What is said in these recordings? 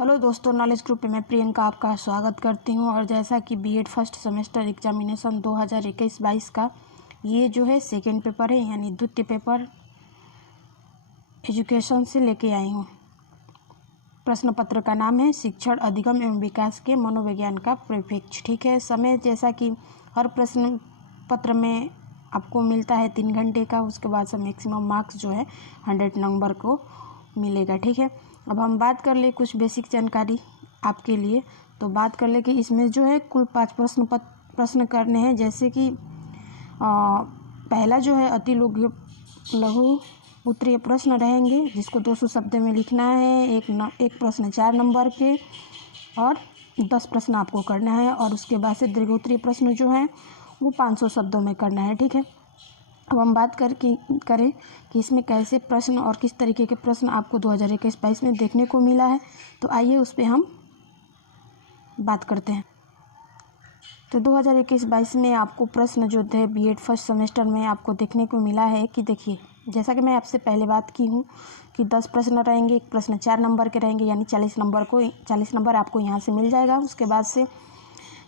Hello दोस्तों, knowledge group में मैं प्रियंका आपका स्वागत करती हूं। और जैसा कि बीएड फर्स्ट सेमेस्टर एग्जामिनेशन 2021-22 का ये जो है सेकेंड पेपर है, यानी द्वितीय पेपर एजुकेशन से लेके आई हूं। प्रश्न पत्र का नाम है शिक्षण अधिगम एवं विकास के मनोविज्ञान का परिप्रेक्ष्य। ठीक है, समय जैसा कि हर प्रश्न पत्र में आपको मिलता है 3 घंटे का, उसके बाद से मैक्सिमम मार्क्स जो है 100 नंबर को मिलेगा। ठीक है, अब हम बात कर ले कुछ बेसिक जानकारी आपके लिए। तो बात कर ले कि इसमें जो है कुल 5 प्रश्न करने हैं। जैसे कि पहला जो है अति लघु उत्तरीय प्रश्न रहेंगे, जिसको 200 शब्द में लिखना है। एक प्रश्न 4 नंबर के और 10 प्रश्न आपको करना है। और उसके बाद से दीर्घ उत्तरीय प्रश्न जो है वो 500 शब्दों में करना है। ठीक है, अब हम बात करें कि इसमें कैसे प्रश्न और किस तरीके के प्रश्न आपको 2021-22 में देखने को मिला है। तो आइए उस पर हम बात करते हैं। तो 2021-22 में आपको प्रश्न जो थे बीएड फर्स्ट सेमेस्टर में आपको देखने को मिला है कि देखिए, जैसा कि मैं आपसे पहले बात की हूँ कि 10 प्रश्न रहेंगे, एक प्रश्न 4 नंबर के रहेंगे, यानी 40 नंबर आपको यहाँ से मिल जाएगा। उसके बाद से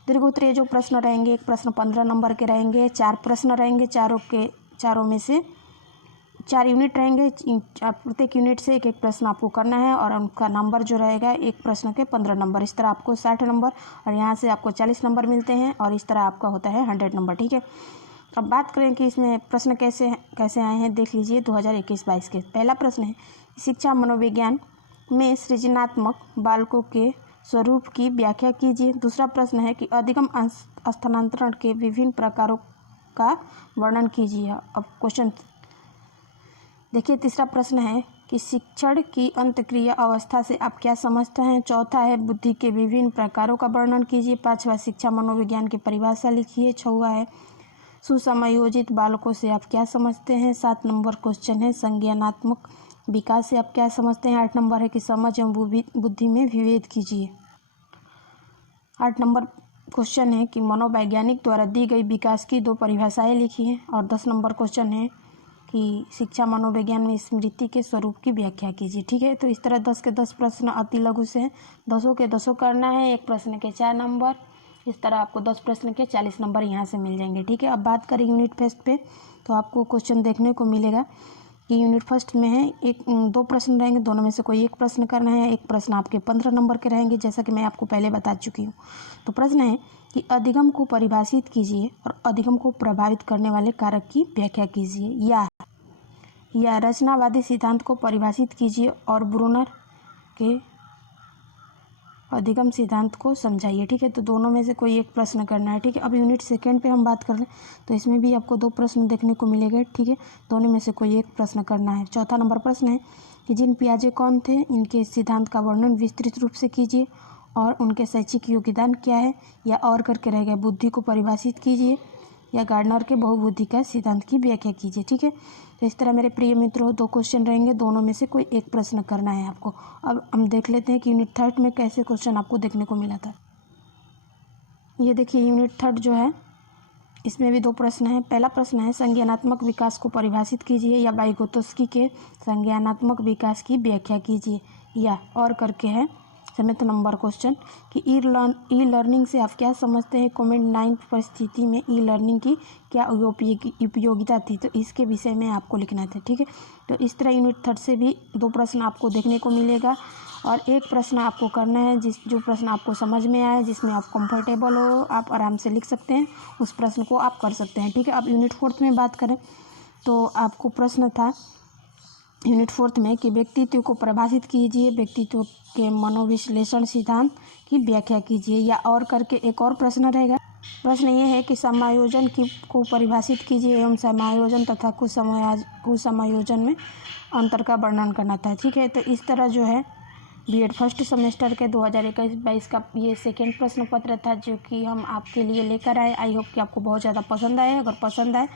दीर्घ उत्तरीय जो प्रश्न रहेंगे, एक प्रश्न 15 नंबर के रहेंगे, 4 प्रश्न रहेंगे, चारों में से 4 यूनिट रहेंगे। प्रत्येक यूनिट से एक प्रश्न आपको करना है और उनका नंबर जो रहेगा एक प्रश्न के 15 नंबर। इस तरह आपको 60 नंबर और यहाँ से आपको 40 नंबर मिलते हैं और इस तरह आपका होता है 100 नंबर। ठीक है, अब बात करें कि इसमें प्रश्न कैसे आए हैं, देख लीजिए 2021-22 के। पहला प्रश्न है शिक्षा मनोविज्ञान में सृजनात्मक बालकों के स्वरूप की व्याख्या कीजिए। दूसरा प्रश्न है कि अधिगम स्थानांतरण के विभिन्न प्रकारों का वर्णन कीजिए। अब क्वेश्चन देखिए, तीसरा प्रश्न है कि शिक्षण की अंतःक्रिया अवस्था से आप क्या समझते हैं। चौथा है बुद्धि के विभिन्न प्रकारों का वर्णन कीजिए। पांचवा शिक्षा मनोविज्ञान की परिभाषा लिखिए। छठवां है सुसमायोजित बालकों से आप क्या समझते हैं। 7 नंबर क्वेश्चन है संज्ञानात्मक विकास से आप क्या समझते हैं। 8 नंबर है कि समझ एवं बुद्धि में विभेद कीजिए। 8 नंबर क्वेश्चन है कि मनोवैज्ञानिक द्वारा दी गई विकास की 2 परिभाषाएं लिखिए। और 10 नंबर क्वेश्चन है कि शिक्षा मनोविज्ञान में स्मृति के स्वरूप की व्याख्या कीजिए। ठीक है, तो इस तरह 10 के 10 प्रश्न अति लघु से 10 के 10 करना है, एक प्रश्न के 4 नंबर। इस तरह आपको 10 प्रश्न के 40 नंबर यहाँ से मिल जाएंगे। ठीक है, अब बात करें यूनिट फर्स्ट पे, तो आपको क्वेश्चन देखने को मिलेगा कि यूनिट फर्स्ट में है 2 प्रश्न रहेंगे, दोनों में से कोई एक प्रश्न करना है। एक प्रश्न आपके 15 नंबर के रहेंगे, जैसा कि मैं आपको पहले बता चुकी हूँ। तो प्रश्न है कि अधिगम को परिभाषित कीजिए और अधिगम को प्रभावित करने वाले कारक की व्याख्या कीजिए। या रचनावादी सिद्धांत को परिभाषित कीजिए और ब्रूनर के अधिगम सिद्धांत को समझाइए। ठीक है, तो दोनों में से कोई एक प्रश्न करना है। ठीक है, अब यूनिट सेकेंड पे हम बात कर लें तो इसमें भी आपको 2 प्रश्न देखने को मिलेंगे। ठीक है, दोनों में से कोई एक प्रश्न करना है। चौथा नंबर प्रश्न है कि जिन पियाजे कौन थे, इनके सिद्धांत का वर्णन विस्तृत रूप से कीजिए और उनके शैक्षिक योगदान क्या है। या और करके रह गया बुद्धि को परिभाषित कीजिए या गार्डनर के बहुबुद्धि का सिद्धांत की व्याख्या कीजिए। ठीक है, तो इस तरह मेरे प्रिय मित्रों 2 क्वेश्चन रहेंगे, दोनों में से कोई एक प्रश्न करना है आपको। अब हम देख लेते हैं कि यूनिट थर्ड में कैसे क्वेश्चन आपको देखने को मिला था। ये देखिए, यूनिट थर्ड जो है इसमें भी 2 प्रश्न हैं। पहला प्रश्न है संज्ञानात्मक विकास को परिभाषित कीजिए या वाइगोत्स्की के संज्ञानात्मक विकास की व्याख्या कीजिए। या और करके है 7 नंबर क्वेश्चन कि ई लर्निंग से आप क्या समझते हैं। कोविड-19 परिस्थिति में ई लर्निंग की क्या उपयोगिता थी, तो इसके विषय में आपको लिखना था। ठीक है, तो इस तरह यूनिट थर्ड से भी 2 प्रश्न आपको देखने को मिलेगा और एक प्रश्न आपको करना है जो प्रश्न आपको समझ में आए, जिसमें आप कंफर्टेबल हो, आप आराम से लिख सकते हैं, उस प्रश्न को आप कर सकते हैं। ठीक है, अब यूनिट फोर्थ में बात करें तो आपको प्रश्न था यूनिट फोर्थ में कि व्यक्तित्व को परिभाषित कीजिए, व्यक्तित्व के मनोविश्लेषण सिद्धांत की व्याख्या कीजिए। या और करके एक और प्रश्न रहेगा। प्रश्न ये है कि समायोजन को परिभाषित कीजिए एवं समायोजन तथा कुसमायोजन में अंतर का वर्णन करना था। ठीक है, तो इस तरह जो है बीएड फर्स्ट सेमेस्टर के 2021-22 का ये सेकेंड प्रश्न पत्र था, जो कि हम आपके लिए लेकर आए। आई होप कि आपको बहुत ज़्यादा पसंद आए। अगर पसंद आए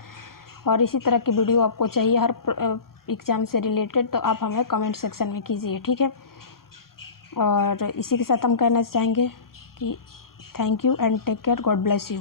और इसी तरह की वीडियो आपको चाहिए हर एग्ज़ाम से रिलेटेड, तो आप हमें कमेंट सेक्शन में कीजिए। ठीक है, और इसी के साथ हम कहना चाहेंगे कि thank you and take care, God bless you.